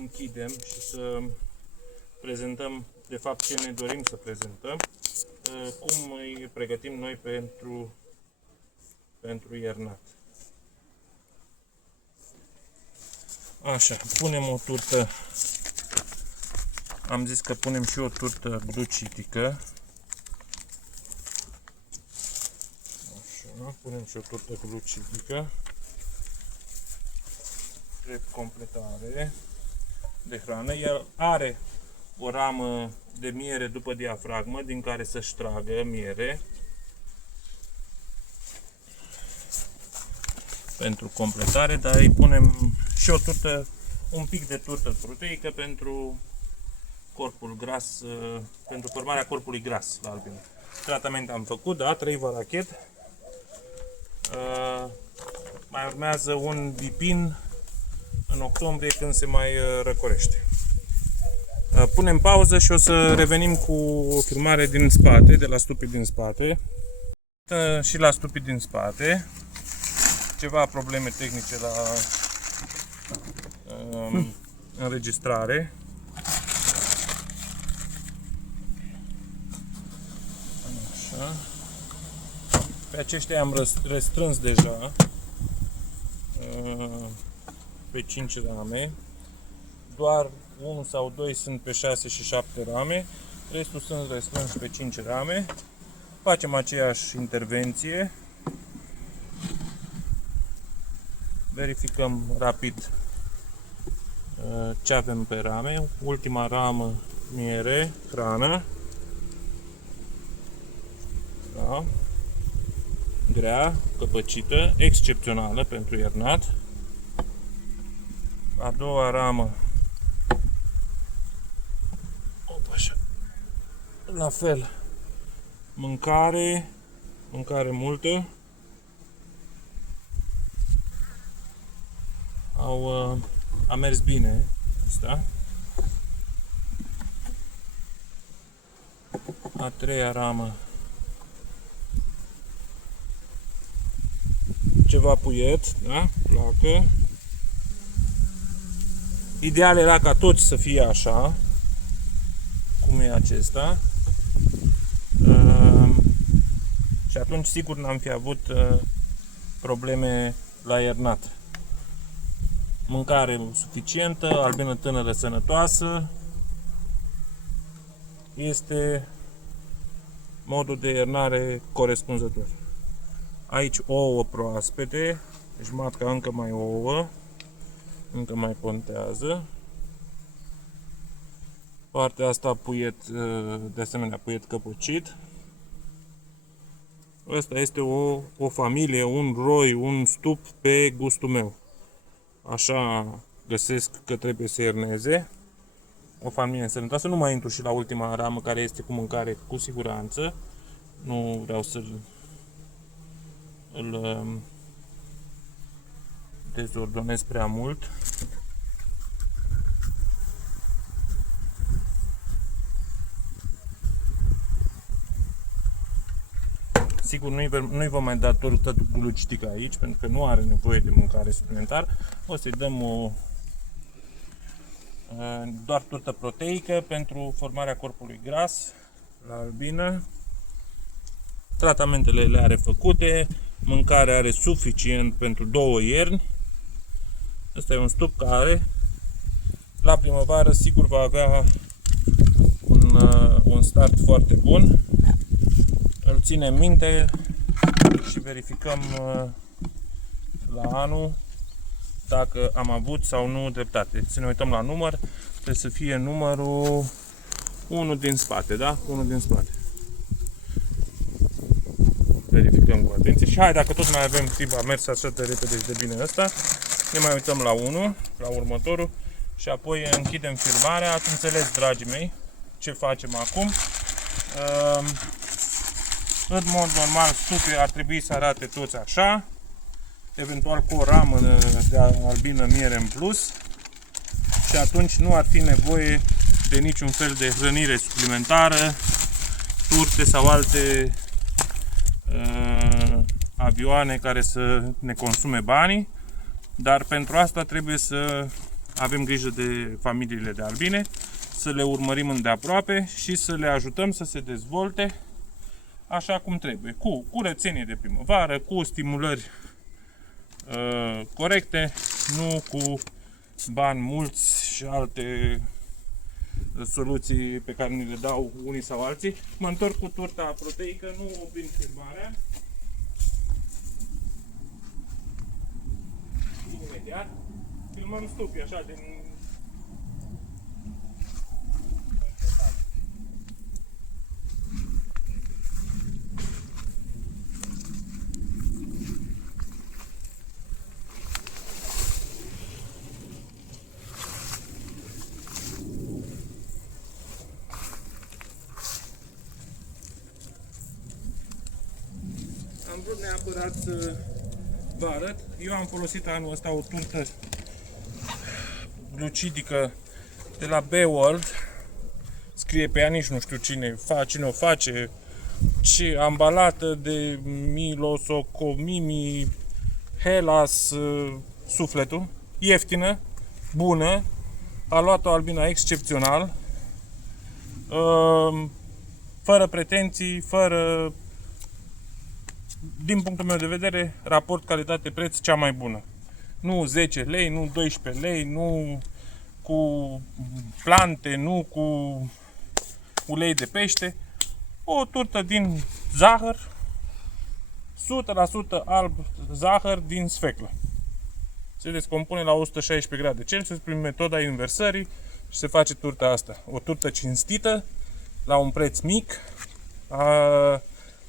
închidem și să prezentăm de fapt ce ne dorim să prezentăm, cum îi pregătim noi pentru iernat. Așa, punem o turtă. Am zis că punem și o turtă glucitică. Așa, punem și o turtă glucitică. Drept completare de hrană. El are o ramă de miere după diafragmă din care să-și tragă miere pentru completare, dar îi punem și o turtă, un pic de turtă proteică pentru corpul gras, pentru formarea corpului gras la albină. Tratament am făcut, da, 3 varachet. Mai urmează un bipin în octombrie când se mai răcorește. Punem pauză și o să revenim cu o filmare din spate, de la stupii din spate. Și la stupii din spate. Ceva probleme tehnice la înregistrare. Așa. Pe aceștia am restrâns deja pe 5 rame. Doar 1 sau 2 sunt pe 6 și 7 rame. Restul sunt restrânși pe 5 rame. Facem aceeași intervenție. Verificăm rapid ce avem pe rame. Ultima ramă, miere, hrană. Da. Grea, căpăcită, excepțională pentru iernat. A doua ramă, așa. La fel, mâncare multă. A mers bine asta. A treia ramă, ceva puiet, da? Placă. Ideal era ca toți să fie așa, cum e acesta. Și atunci sigur n-am fi avut probleme la iernat. Mâncare suficientă, albină tânără sănătoasă. Este modul de iernare corespunzător. Aici ouă proaspete, deci matca încă mai ouă, încă mai pontează. Partea asta puiet, de asemenea puiet căpăcit. Asta este o familie, un roi, un stup pe gustul meu. Așa găsesc că trebuie să ierneze. O familie sănătoasă. Nu mai intru și la ultima ramă care este cu mâncare cu siguranță. Nu vreau să îl dezordonez prea mult. Sigur, nu-i vom mai da turtă glucitică aici, pentru că nu are nevoie de mâncare suplimentar. O să-i dăm doar turtă proteică pentru formarea corpului gras la albină. Tratamentele le are făcute, mâncarea are suficient pentru 2 ierni. Ăsta e un stup care la primăvară sigur va avea un start foarte bun. Îl ținem minte și verificăm la anul dacă am avut sau nu dreptate. Să ne uităm la număr, trebuie să fie numărul 1 din spate, da? 1 din spate. Verificăm cu atenție și hai, dacă tot mai avem timp, a mers așa de repede și de bine ăsta, ne mai uităm la 1, la următorul și apoi închidem filmarea. Ați înțeles, dragii mei, ce facem acum. În mod normal, stupii ar trebui să arate toți așa, eventual cu o ramă de albină miere în plus, și atunci nu ar fi nevoie de niciun fel de hrănire suplimentară, turte sau alte avioane care să ne consume banii, dar pentru asta trebuie să avem grijă de familiile de albine, să le urmărim îndeaproape și să le ajutăm să se dezvolte așa cum trebuie, cu curățenie de primăvară, cu stimulări corecte, nu cu bani mulți și alte soluții pe care ni le dau unii sau alții. Mă întorc cu turta proteică, nu oprim filmarea. Imediat. Filmăm stupii așa din... Am vrut neapărat să vă arăt. Eu am folosit anul ăsta o turtă glucidică de la Beworld. Scrie pe ea nici nu știu cine o face, ce ambalată de Milosocomimi Hellas sufletul, ieftină, bună, a luat-o albina excepțional, fără pretenții, fără, din punctul meu de vedere, raport calitate-preț cea mai bună. Nu 10 lei, nu 12 lei, nu cu plante, nu cu ulei de pește. O turtă din zahăr, 100% alb zahăr din sfeclă. Se descompune la 116 grade Celsius prin metoda inversării și se face turta asta. O turtă cinstită, la un preț mic.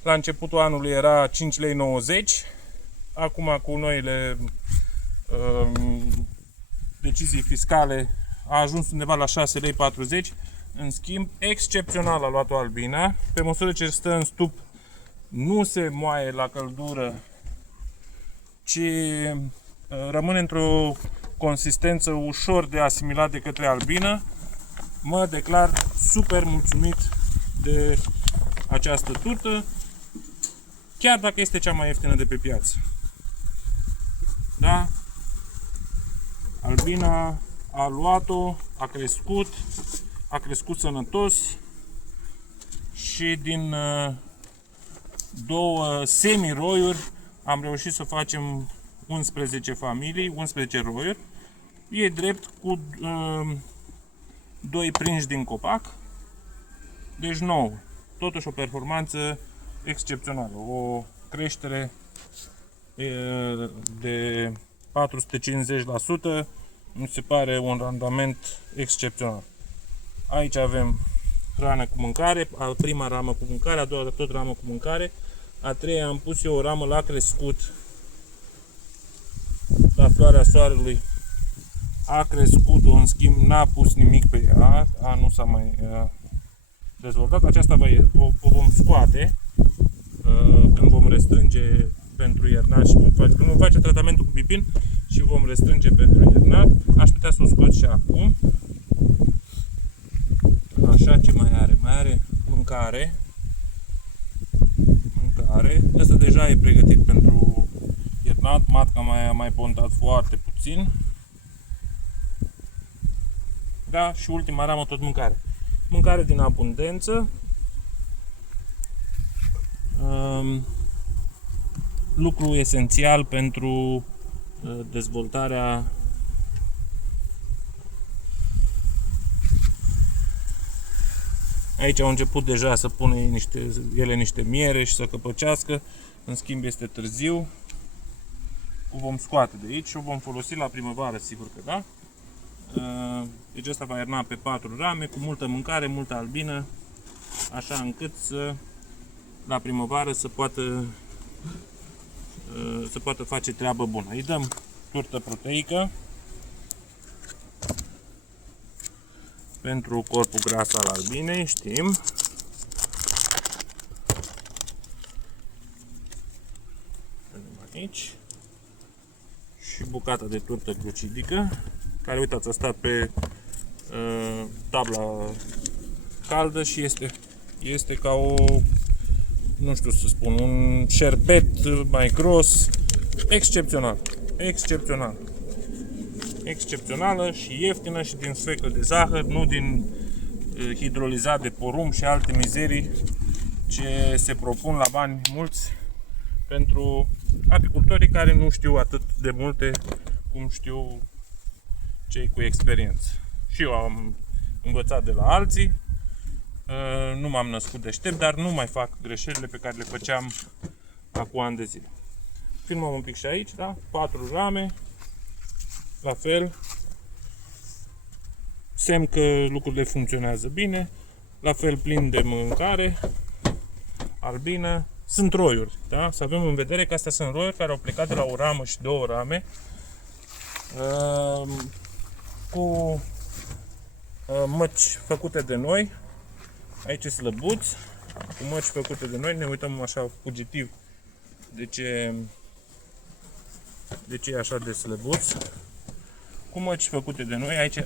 La începutul anului era 5,90 lei. Acum cu noile decizii fiscale a ajuns undeva la 6,40 lei. În schimb, excepțional a luat-o albina. Pe măsură ce stă în stup, nu se moaie la căldură, ci rămâne într-o consistență ușor de asimilat de către albină. Mă declar super mulțumit de această turtă, chiar dacă este cea mai ieftină de pe piață. Da? Albina a luat-o, a crescut sănătos și din două semi-roiuri am reușit să facem 11 familii, 11 roiuri. E drept cu 2 prinși din copac, deci 9. Totuși o performanță excepțională, o creștere de 450%, mi se pare un randament excepțional. Aici avem rană cu mâncare, a prima ramă cu mâncare, a doua tot ramă cu mâncare, a treia am pus eu o ramă la crescut, la floarea soarelui, a crescut-o, în schimb n-a pus nimic pe ea, nu s-a mai dezvoltat. Aceasta o vom scoate când vom restrânge pentru iernat și când vom face tratamentul cu pipin și vom restrânge pentru iernat. Aș putea să o scot și acum. Așa, ce mai are? Mai are mâncare. Asta deja e pregătit pentru iernat. Matca a mai pontat foarte puțin. Da, și ultima ramă tot mâncare. Mâncare din abundență. Lucru esențial pentru dezvoltarea Aici au început deja să pună ele niște miere și să căpăcească, în schimb este târziu. O vom scoate de aici și o vom folosi la primăvară, sigur că da. Deci asta va ierna pe 4 rame, cu multă mâncare, multă albină, așa încât la primăvară să poată face treabă bună. Îi dăm turtă proteică pentru corpul gras al albinei, știm. Aici. Și bucata de turtă glucidică, care, uitați, a stat pe tabla caldă și este ca o, nu știu să spun, un șerbet mai gros, excepțional, excepțional, excepțională și ieftină și din sfeclă de zahăr, nu din hidrolizat de porumb și alte mizerii ce se propun la bani mulți pentru apicultorii care nu știu atât de multe cum știu cei cu experiență. Și eu am învățat de la alții, nu m-am născut deștept, dar nu mai fac greșelile pe care le făceam acum ani de zile. Filmăm un pic și aici, da? 4 rame, la fel, semn că lucrurile funcționează bine, la fel plin de mâncare, albină. Sunt roiuri, da? Să avem în vedere că astea sunt roiuri care au plecat de la o ramă și 2 rame cu măci făcute de noi. Aici sunt slăbuți, cu măci făcute de noi. Ne uităm așa fugitiv de ce e așa de slăbuți. Cu măci făcute de noi. Aici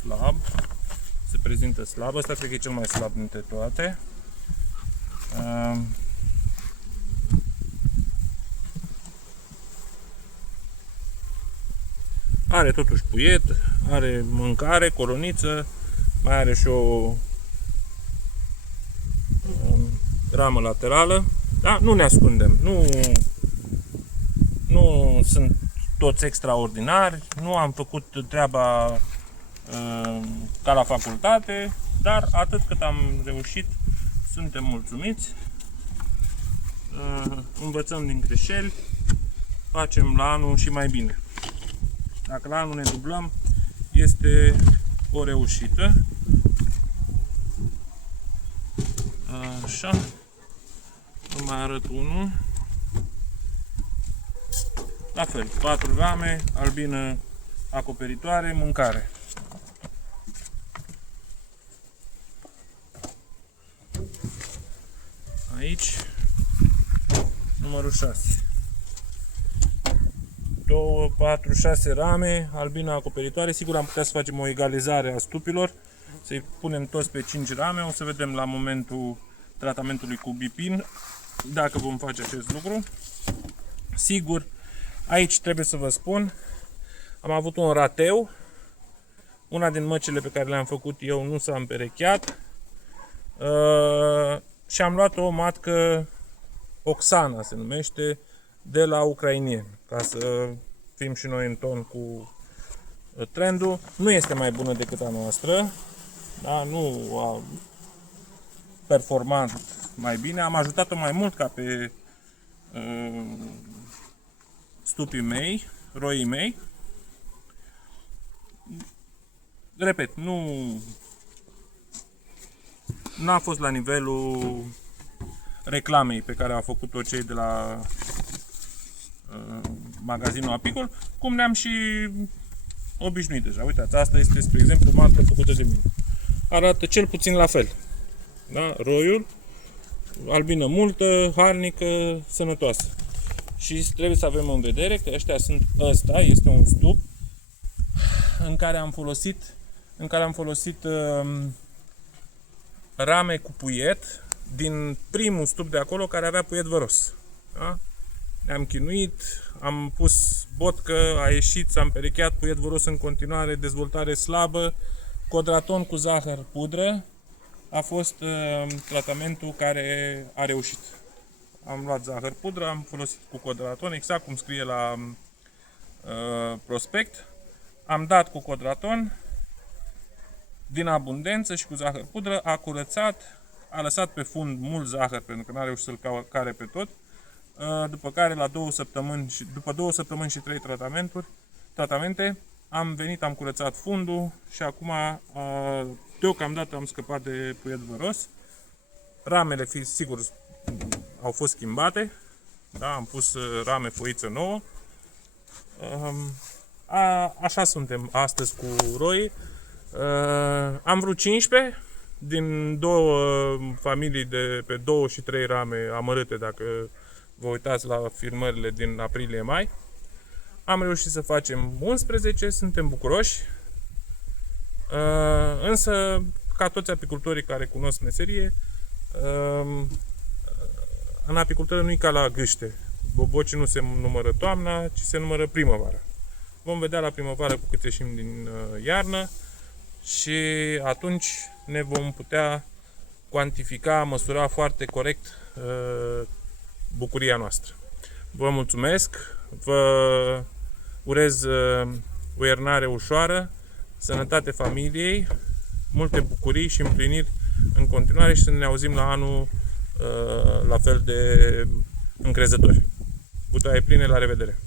slab. Se prezintă slab. Ăsta cred că e cel mai slab dintre toate. Are totuși puiet, are mâncare, coroniță, mai are și o ramă laterală. Da? Nu ne ascundem, nu sunt toți extraordinari, nu am făcut treaba ca la facultate, dar atât cât am reușit, suntem mulțumiți. Învățăm din greșeli, facem la anul și mai bine. Dacă la anul ne dublăm, este o reușită. Așa. Vă mai arăt unul. La fel, 4 rame, albină acoperitoare, mâncare. Aici, numărul 6. 2, 4, 6 rame, albină acoperitoare. Sigur am putea să facem o egalizare a stupilor, să-i punem toți pe 5 rame. O să vedem la momentul tratamentului cu bipin dacă vom face acest lucru. Sigur, aici trebuie să vă spun, am avut un rateu. Una din măcile pe care le-am făcut eu nu s-a împerecheat și am luat o matcă Oxana, se numește, de la ucrainieni, ca să fim și noi în ton cu trendul. Nu este mai bună decât a noastră, da? Nu a performat mai bine. Am ajutat-o mai mult ca pe stupii mei, roii mei. Repet, nu a fost la nivelul reclamei pe care au făcut-o cei de la magazinul apicol, cum ne-am și obișnuit deja. Uitați, asta este, spre exemplu, matcă făcută de mine. Arată cel puțin la fel. Da? Roiul, albină multă, harnică, sănătoasă. Și trebuie să avem în vedere că ăsta este un stup în care am folosit rame cu puiet din primul stup de acolo care avea puiet văros. Da? Ne-am chinuit, am pus botcă, a ieșit, s-a împerecheat, puiet văros în continuare, dezvoltare slabă, codraton cu zahăr pudră a fost tratamentul care a reușit. Am luat zahăr pudră, am folosit cu codraton, exact cum scrie la prospect. Am dat cu codraton din abundență și cu zahăr pudră, a curățat, a lăsat pe fund mult zahăr pentru că n-a reușit să-l care pe tot. După care după 2 săptămâni și 3 tratamente am venit, am curățat fundul și acum deocamdată am scăpat de puiet văros. Ramele, sigur, au fost schimbate, da? Am pus rame foiță nouă. Așa suntem astăzi cu roi. Am vrut 15 din 2 familii de pe 2 și 3 rame amărâte, dacă vă uitați la filmările din aprilie-mai. Am reușit să facem 11, suntem bucuroși. Însă, ca toți apicultorii care cunosc meserie, în apicultură nu e ca la gâște. bobocii nu se numără toamna, ci se numără primăvara. Vom vedea la primăvară cu cât ieșim din iarnă și atunci ne vom putea cuantifica, măsura foarte corect bucuria noastră. Vă mulțumesc, vă urez o iernare ușoară, sănătate familiei, multe bucurii și împliniri în continuare și să ne auzim la anul la fel de încrezători. Butaie pline, la revedere!